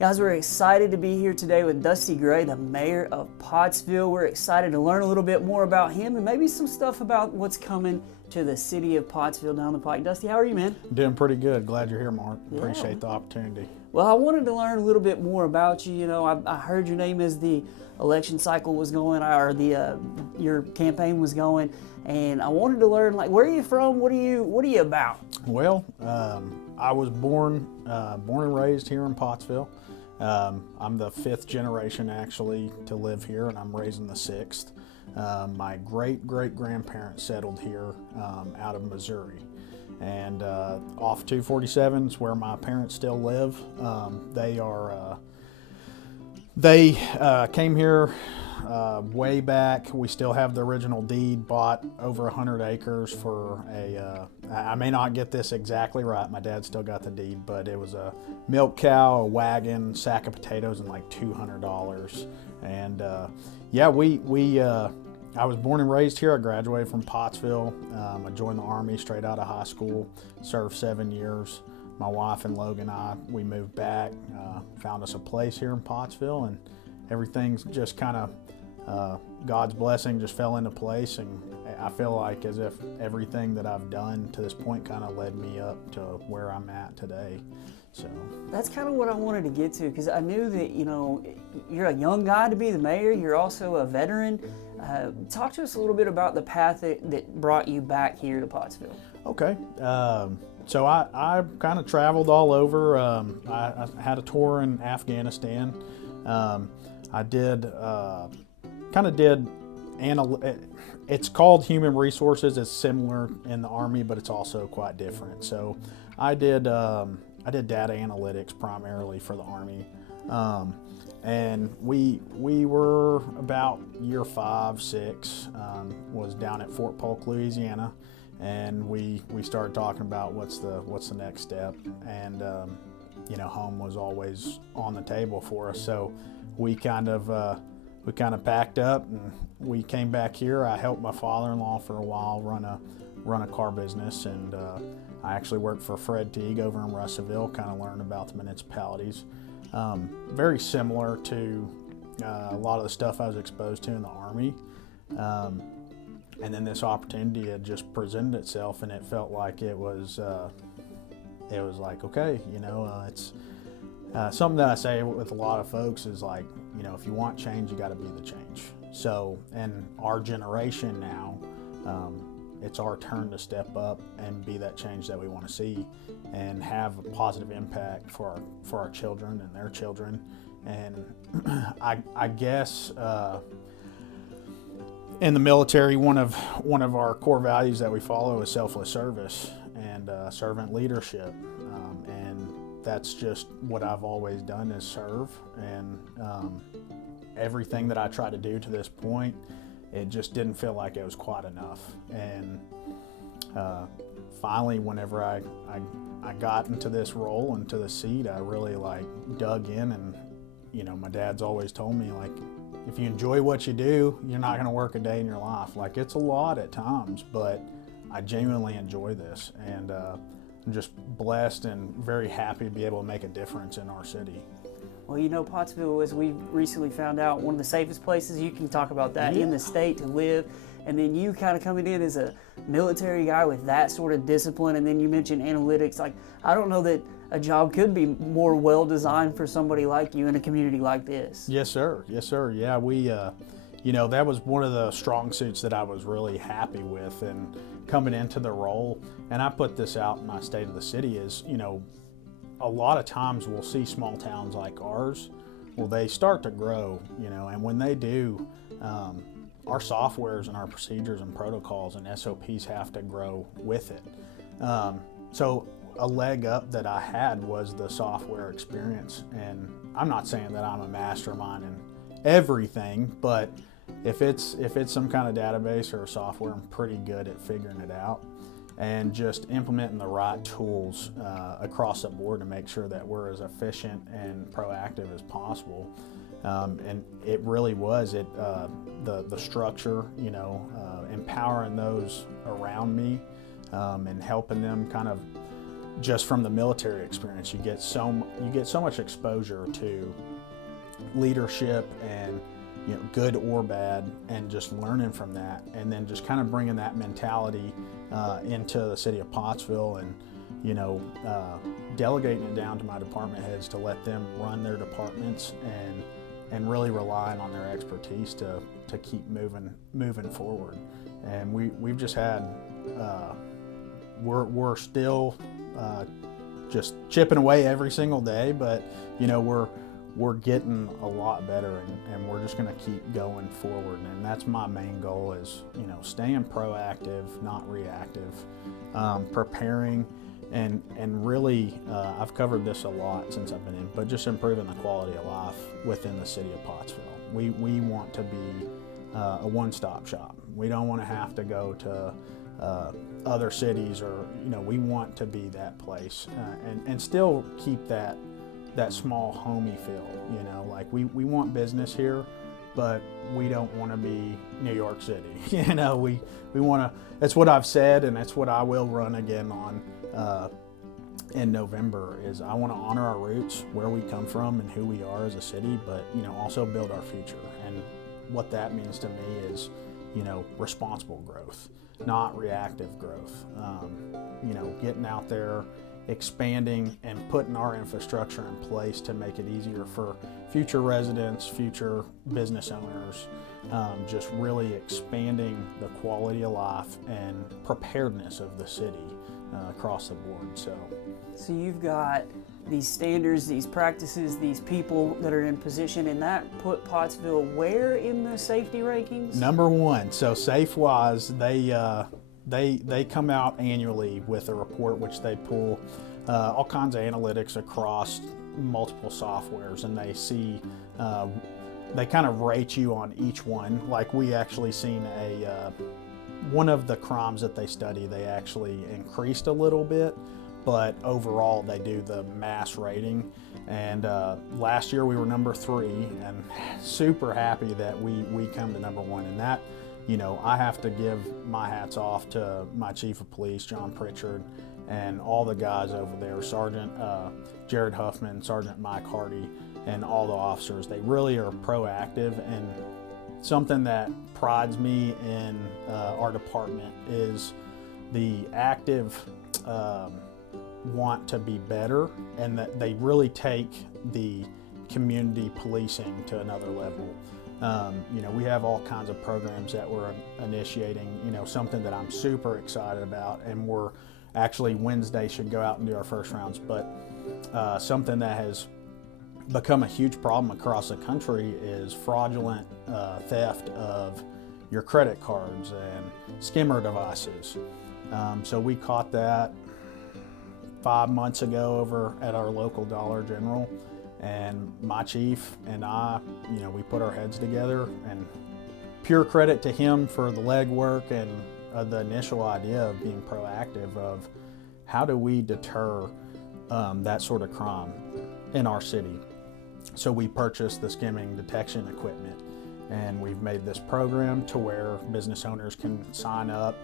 Guys, we're excited to be here today with Dusty Gray, the mayor of Pottsville. We're excited to learn a little bit more about him and maybe some stuff about what's coming to the city of Pottsville down the pike. Dusty, how are you, man? Doing pretty good. Glad you're here, Mark. Yeah. Appreciate the opportunity. Well, I wanted to learn a little bit more about you. You know, I heard your name as the election cycle was going, or your campaign was going, and I wanted to learn, like, where are you from? What are you about? Well, I was born and raised here in Pottsville. I'm the 5th generation actually to live here, and I'm raising the 6th. My great-great-grandparents settled here out of Missouri, and off 247 is where my parents still live. They came here way back. We still have the original deed, bought over 100 acres for I may not get this exactly right, my dad still got the deed, but it was a milk cow, a wagon, sack of potatoes, and like $200. And I was born and raised here. I graduated from Pottsville. I joined the Army straight out of high school, served 7 years. My wife and Logan and I, we moved back, found us a place here in Pottsville, and everything's just kind of God's blessing just fell into place, and I feel like as if everything that I've done to this point kind of led me up to where I'm at today. So that's kind of what I wanted to get to, because I knew that, you know, you're a young guy to be the mayor. You're also a veteran. Talk to us a little bit about the path that brought you back here to Pottsville. Okay. So I kind of traveled all over. I had a tour in Afghanistan. I did it's called human resources. It's similar in the Army, but it's also quite different. So I did data analytics primarily for the Army. And we were about year 5, 6, was down at Fort Polk, Louisiana, and we started talking about what's the next step, and home was always on the table for us. So we kind of packed up and we came back here. I helped my father-in-law for a while run a car business, and I actually worked for Fred Teague over in Russellville, kind of learned about the municipalities. Very similar to a lot of the stuff I was exposed to in the Army. And then this opportunity had just presented itself, and it felt like it was like, okay, it's something that I say with a lot of folks is like, if you want change, you got to be the change. So, in our generation now, it's our turn to step up and be that change that we want to see and have a positive impact for our children and their children. And I guess in the military, one of our core values that we follow is selfless service and servant leadership. And that's just what I've always done, is serve. And everything that I tried to do to this point, it just didn't feel like it was quite enough. And finally, whenever I got into this role, into the seat, I really dug in. And my dad's always told me, like, if you enjoy what you do, you're not going to work a day in your life. Like, it's a lot at times, but I genuinely enjoy this, and I'm just blessed and very happy to be able to make a difference in our city. Well, Pottsville, as we recently found out, one of the safest places, you can talk about that, in the state to live. And then you kind of coming in as a military guy with that sort of discipline, and then you mentioned analytics. Like, I don't know that a job could be more well designed for somebody like you in a community like this. Yes, sir. Yes, sir. Yeah, we, that was one of the strong suits that I was really happy with, and coming into the role. And I put this out in my State of the City is, a lot of times we'll see small towns like ours, well, they start to grow, and when they do, our softwares and our procedures and protocols and SOPs have to grow with it. So a leg up that I had was the software experience, and I'm not saying that I'm a mastermind in everything, but if it's some kind of database or software, I'm pretty good at figuring it out and just implementing the right tools across the board to make sure that we're as efficient and proactive as possible. And it really was the structure, empowering those around me and helping them kind of just from the military experience, you get so much exposure to leadership and, you know, good or bad, and just learning from that, and then just kind of bringing that mentality into the city of Pottsville, and, you know, delegating it down to my department heads to let them run their departments, and really relying on their expertise to keep moving forward. And we've just had we're still just chipping away every single day, but, you know, we're getting a lot better, and we're just going to keep going forward. And that's my main goal, is, you know, staying proactive, not reactive, preparing, and really, I've covered this a lot since I've been in, but just improving the quality of life within the city of Pottsville. We want to be a one-stop shop. We don't want to have to go to other cities, or, you know, we want to be that place, and still keep that small homey feel. You know, like we want business here, but we don't want to be New York City. You know, we want to, that's what I've said, and that's what I will run again on in November, is I want to honor our roots, where we come from and who we are as a city, but, you know, also build our future. And what that means to me is, you know, responsible growth, not reactive growth. You know, getting out there, expanding, and putting our infrastructure in place to make it easier for future residents, future business owners, just really expanding the quality of life and preparedness of the city across the board. So you've got these standards, these practices, these people that are in position, and that put Pottsville where in the safety rankings? Number one. So SafeWise, they come out annually with a report which they pull all kinds of analytics across multiple softwares, and they see they kind of rate you on each one. Like, we actually seen one of the crimes that they study, they actually increased a little bit, but overall they do the mass rating. And last year we were number 3, and super happy that we come to number 1. And that, you know, I have to give my hats off to my chief of police, John Pritchard, and all the guys over there, Sergeant Jared Huffman, Sergeant Mike Hardy, and all the officers. They really are proactive, and something that prides me in our department is the active want to be better, and that they really take the community policing to another level. You know, we have all kinds of programs that we're initiating, you know, something that I'm super excited about, and we're actually Wednesday should go out and do our first rounds, but something that has become a huge problem across the country is fraudulent theft of your credit cards and skimmer devices. So we caught that 5 months ago over at our local Dollar General, and my chief and I, you know, we put our heads together, and pure credit to him for the legwork and the initial idea of being proactive of how do we deter that sort of crime in our city. So we purchased the skimming detection equipment, and we've made this program to where business owners can sign up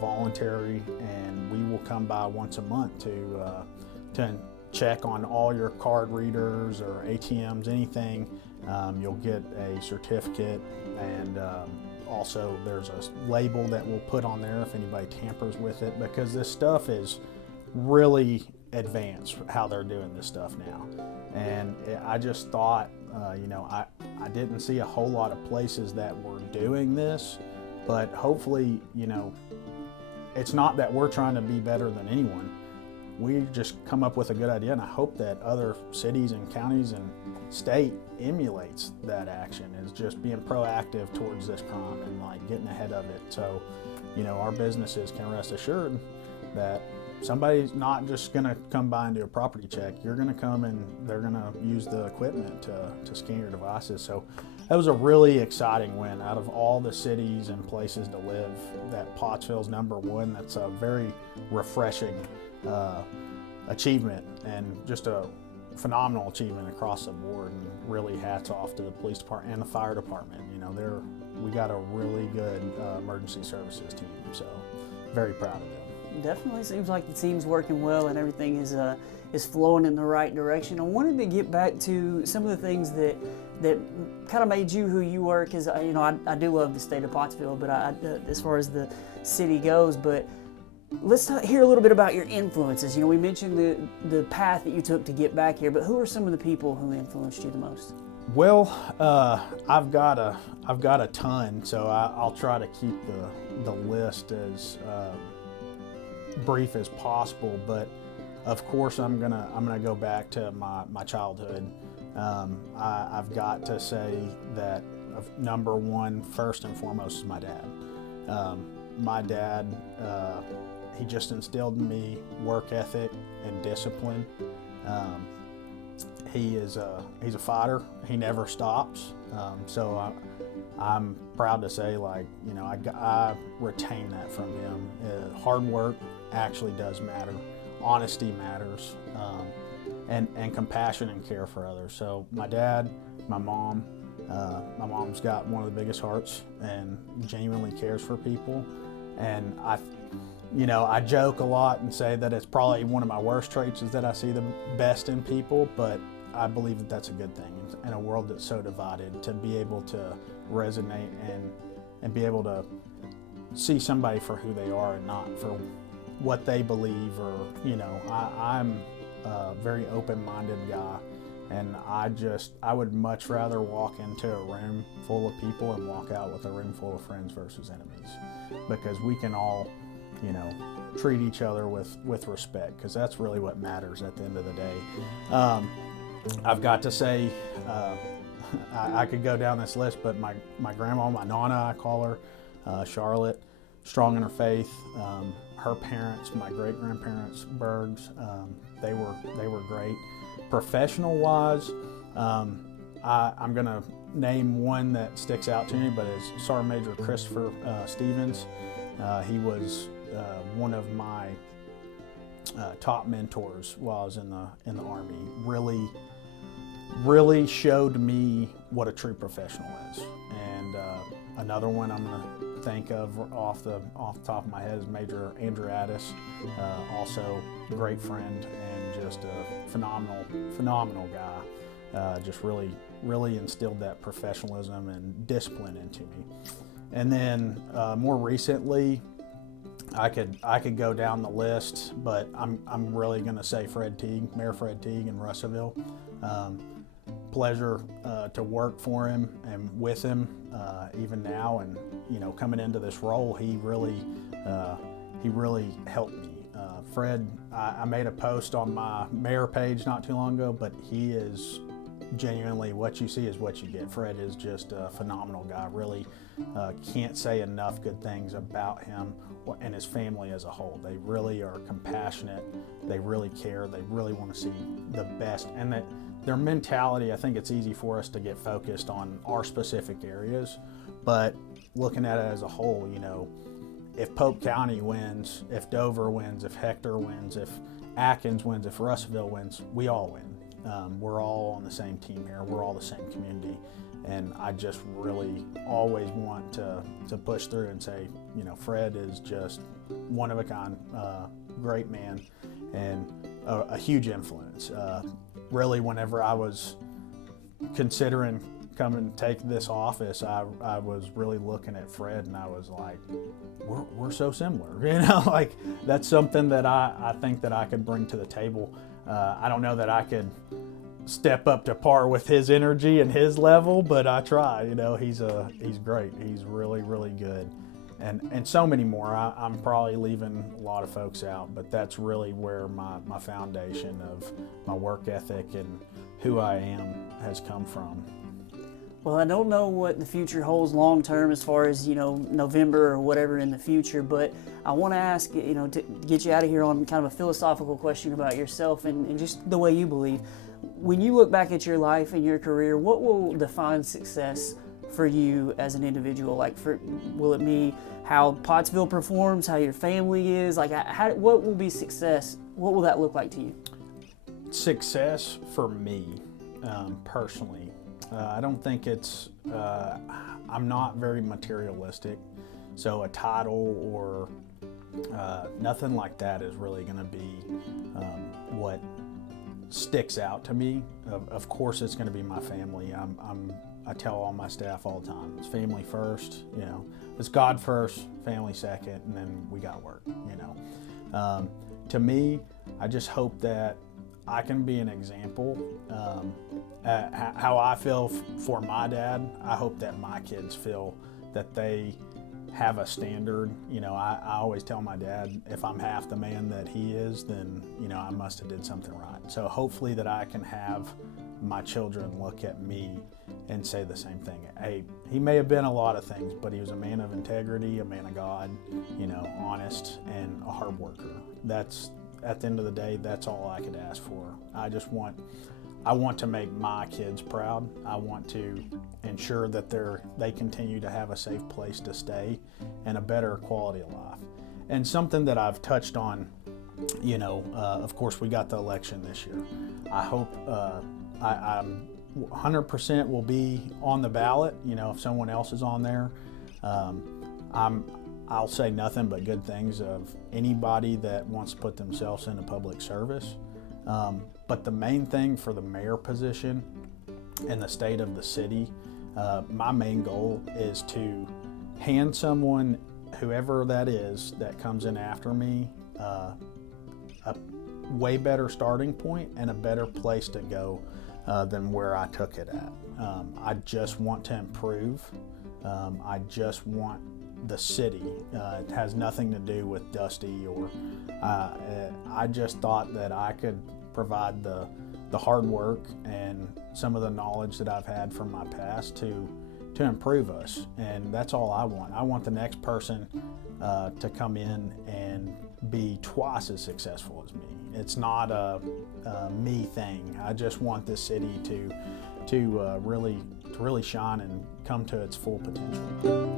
voluntary, and we will come by once a month to check on all your card readers or ATMs, anything. You'll get a certificate, and also there's a label that we'll put on there if anybody tampers with it, because this stuff is really advanced, how they're doing this stuff now. And I just thought, you know, I didn't see a whole lot of places that were doing this, but hopefully, you know, it's not that we're trying to be better than anyone. We just come up with a good idea, and I hope that other cities and counties and state emulates that action, is just being proactive towards this crime and like getting ahead of it. So, you know, our businesses can rest assured that somebody's not just going to come by and do a property check. You're going to come and they're going to use the equipment to scan your devices. So that was a really exciting win. Out of all the cities and places to live, that Pottsville's number 1. That's a very refreshing achievement, and just a phenomenal achievement across the board. And really hats off to the police department and the fire department. You know, we got a really good emergency services team. So very proud of them. Definitely seems like the team's working well and everything is flowing in the right direction. I wanted to get back to some of the things that kind of made you who you were, because I do love the state of Pottsville, but as far as the city goes, but let's hear a little bit about your influences. We mentioned the path that you took to get back here, but who are some of the people who influenced you the most? Well, I've got a ton, so I'll try to keep the list as brief as possible. But of course, I'm gonna go back to my childhood. I've got to say that number one, first and foremost, is my dad. My dad, he just instilled in me work ethic and discipline. He's a fighter. He never stops. So I'm proud to say, I retain that from him. Hard work actually does matter. Honesty matters, and compassion and care for others. So my dad, my mom's got one of the biggest hearts and genuinely cares for people. And I joke a lot and say that it's probably one of my worst traits is that I see the best in people, but I believe that that's a good thing in a world that's so divided, to be able to resonate and be able to see somebody for who they are and not for what they believe. Or I'm a very open-minded guy, and I would much rather walk into a room full of people and walk out with a room full of friends versus enemies, because we can all treat each other with respect, because that's really what matters at the end of the day. I've got to say, I could go down this list, but my grandma, my nana, I call her, Charlotte, strong in her faith. Her parents, my great grandparents, Bergs, they were great. Professional wise, I'm gonna name one that sticks out to me, but it's Sergeant Major Christopher Stevens. He was one of my top mentors while I was in the Army. Really showed me what a true professional is. And another one I'm going to think of off the top of my head is Major Andrew Addis, also a great friend and just a phenomenal guy. Just really instilled that professionalism and discipline into me. And then more recently, I could go down the list, but I'm really going to say Mayor Fred Teague in Russellville. Pleasure to work for him and with him even now, and coming into this role, he really helped me. Fred, I made a post on my mayor page not too long ago, but he is genuinely, what you see is what you get. Fred is just a phenomenal guy. Really can't say enough good things about him and his family as a whole. They really are compassionate. They really care. They really want to see the best. And that their mentality, I think it's easy for us to get focused on our specific areas, but looking at it as a whole, if Pope County wins, if Dover wins, if Hector wins, if Atkins wins, if Russellville wins, we all win. We're all on the same team here. We're all the same community. And I just really always want to push through and say, Fred is just one of a kind, great man, and a huge influence. Really, whenever I was considering coming to take this office, I was really looking at Fred, and I was like, we're so similar. That's something that I think that I could bring to the table. I don't know that I could step up to par with his energy and his level, but I try. He's great. He's really good, and so many more. I'm probably leaving a lot of folks out, but that's really where my foundation of my work ethic and who I am has come from. Well, I don't know what the future holds long term as far as, November or whatever in the future, but I want to ask, to get you out of here on kind of a philosophical question about yourself and just the way you believe. When you look back at your life and your career, what will define success for you as an individual? Will it be how Pottsville performs, how your family is? What will be success? What will that look like to you? Success for me, personally, I don't think it's, I'm not very materialistic. So a title or nothing like that is really going to be what sticks out to me. Of course, it's going to be my family. I tell all my staff all the time, it's family first, you know, it's God first, family second, and then we got work, you know. To me, I just hope that I can be an example. How I feel for my dad, I hope that my kids feel that they have a standard. You know, I always tell my dad, if I'm half the man that he is, then, you know, I must have did something right. So hopefully that I can have my children look at me and say the same thing. Hey, he may have been a lot of things, but he was a man of integrity, a man of God, you know, honest, and a hard worker. That's, at the end of the day, that's all I could ask for. I want to make my kids proud. I want to ensure that they continue to have a safe place to stay and a better quality of life. And something that I've touched on, you know, of course, we got the election this year. I hope I'm 100% will be on the ballot. You know, if someone else is on there, I'll say nothing but good things of anybody that wants to put themselves into public service. But the main thing for the mayor position in the state of the city, my main goal is to hand someone, whoever that is, that comes in after me, a way better starting point and a better place to go than where I took it at. I just want to improve. I just want the city. It has nothing to do with Dusty or I just thought that I could provide the hard work and some of the knowledge that I've had from my past to improve us, and that's all I want. I want the next person to come in and be twice as successful as me. It's not a me thing. I just want this city to really shine and come to its full potential.